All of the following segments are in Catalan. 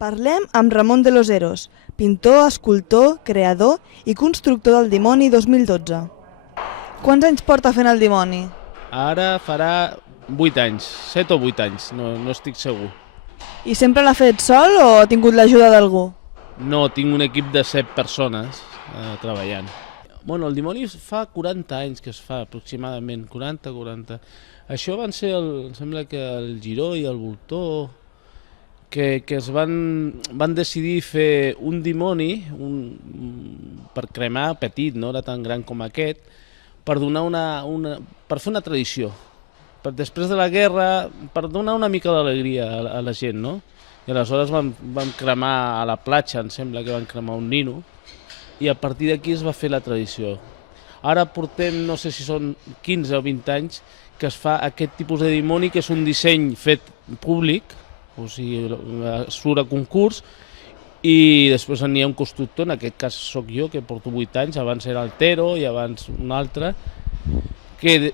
Parlem amb Ramon de los Heros, pintor, escultor, creador i constructor del Dimoni 2012. Quants anys porta fent el Dimoni? Ara farà 8 anys, 7 o 8 anys, no estic segur. I sempre l'ha fet sol o ha tingut l'ajuda d'algú? No, tinc un equip de 7 persones treballant. Bueno, el Dimoni fa 40 anys que es fa, aproximadament, 40. Això van ser, sembla que el Giró i el Voltor, que es van decidir fer un dimoni per cremar petit, no era tan gran com aquest, per donar per fer una tradició. Després de la guerra, per donar una mica d'alegria a la gent, no? I aleshores van cremar a la platja, em sembla que van cremar un nino, i a partir d'aquí es va fer la tradició. Ara portem, no sé si són 15 o 20 anys, que es fa aquest tipus de dimoni, que és un disseny fet públic, o sigui, surt a concurs, i després n'hi ha un constructor, en aquest cas sóc jo, que porto 8 anys, abans era el Tero i abans un altre, que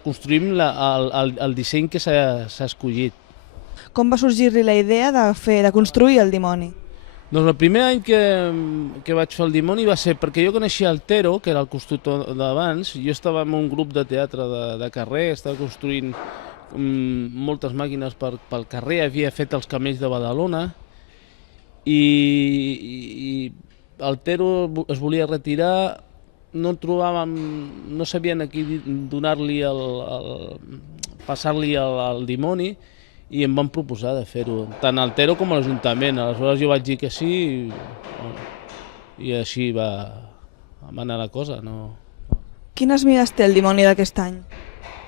construïm el disseny que s'ha escollit. Com va sorgir-li la idea de construir el Dimoni? Doncs el primer any que vaig fer el Dimoni va ser perquè jo coneixia el Tero, que era el constructor d'abans. Jo estava en un grup de teatre de carrer, estava construint moltes màquines pel carrer, havia fet els camells de Badalona i el Tero es volia retirar, no sabien a qui donar-li passar-li el Dimoni, i em van proposar de fer-ho, tant el Tero com l'Ajuntament. Aleshores jo vaig dir que sí i així va anar la cosa. Quines mides té el Dimoni d'aquest any?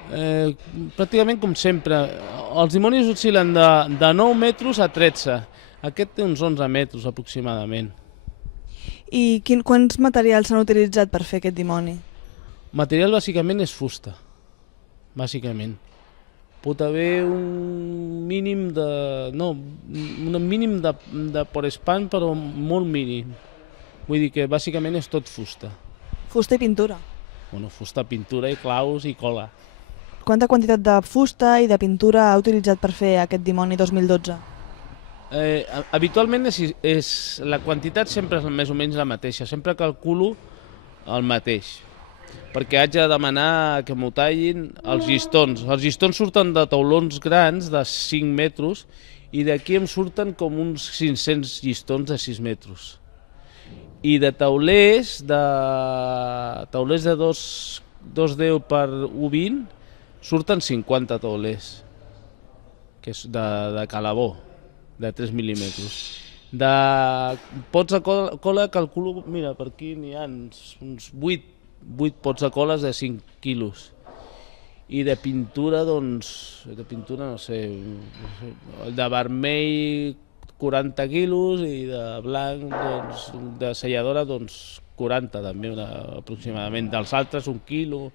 Pràcticament com sempre. Els dimonis oscil·len de 9 metres a 13. Aquest té uns 11 metres aproximadament. I quants materials s'han utilitzat per fer aquest Dimoni? Material bàsicament és fusta, bàsicament. Pot haver un mínim de porespan, però molt mínim. Vull dir que bàsicament és tot fusta. Fusta i pintura? Bueno, fusta, pintura i claus i cola. Quanta quantitat de fusta i de pintura ha utilitzat per fer aquest Dimoni 2012? Habitualment la quantitat sempre és més o menys la mateixa, sempre calculo el mateix, perquè haig de demanar que m'ho tallin els llistons. Els llistons surten de taulons grans de 5 metres i d'aquí em surten com uns 500 llistons de 6 metres. I de taulers de 2,10 per 1,20 surten 50 taulers, que és de calabó, de 3 mil·límetres. De pots de cola calculo, mira, per aquí n'hi ha uns 8 pots de coles de 5 quilos. I de pintura, doncs, no sé, de vermell 40 quilos i de blanc, doncs, de selladora, doncs, 40 també, aproximadament. Dels altres, 1 quilo,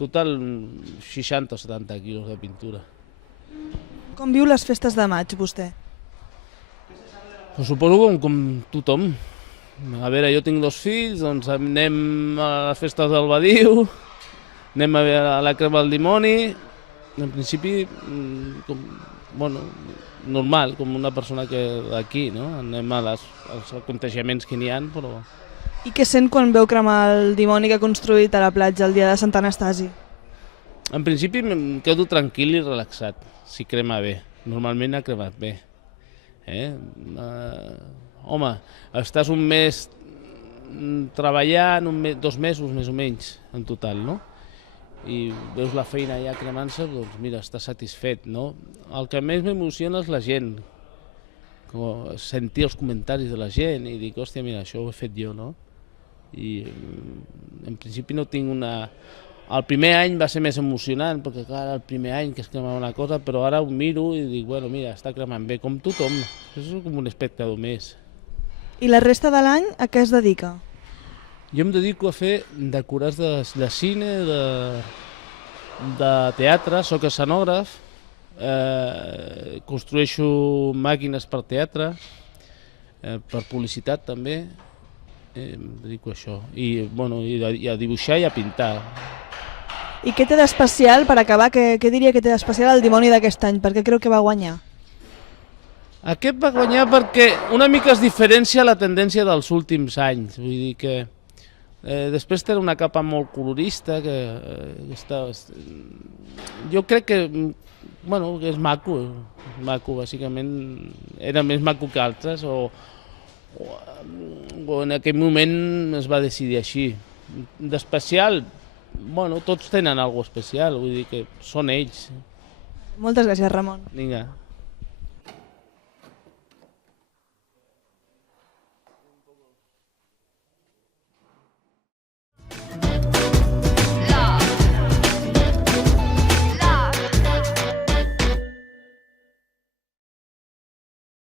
total 60 o 70 quilos de pintura. Com viu les festes de maig, vostè? Suposo com tothom. A veure, jo tinc 2 fills, doncs anem a les festes del Badiu, anem a veure la crema del Dimoni. En principi, normal, com una persona que d'aquí, no? Anem als aconteixements que n'hi ha, però... I què sent quan veu cremar el Dimoni que ha construït a la platja el dia de Sant Anastasi? En principi em quedo tranquil i relaxat, si crema bé. Normalment ha cremat bé. Home, estàs un mes treballant, 2 mesos més o menys en total, no? I veus la feina ja cremant-se, doncs mira, estàs satisfet, no? El que més m'emociona és la gent, sentir els comentaris de la gent i dir, hòstia, mira, això ho he fet jo, no? I en principi no tinc una... El primer any va ser més emocionant, perquè clar, el primer any que es cremava una cosa, però ara ho miro i dic, bueno, mira, està cremant bé, com tothom. És com un espectador més. I la resta de l'any a què es dedica? Jo em dedico a fer decorats de cine, de teatre, soc escenògraf, construeixo màquines per teatre, per publicitat també, em dedico a això, i a dibuixar i a pintar. I què té d'especial, per acabar, què diria que té d'especial el Dimoni d'aquest any? Per què creu que va guanyar? Aquest va guanyar perquè una mica es diferencia la tendència dels últims anys. Vull dir que després té una capa molt colorista que està... Jo crec que, bueno, és maco, bàsicament era més maco que altres o en aquell moment es va decidir així. D'especial, bueno, tots tenen alguna especial, vull dir que són ells. Moltes gràcies, Ramon. Vinga.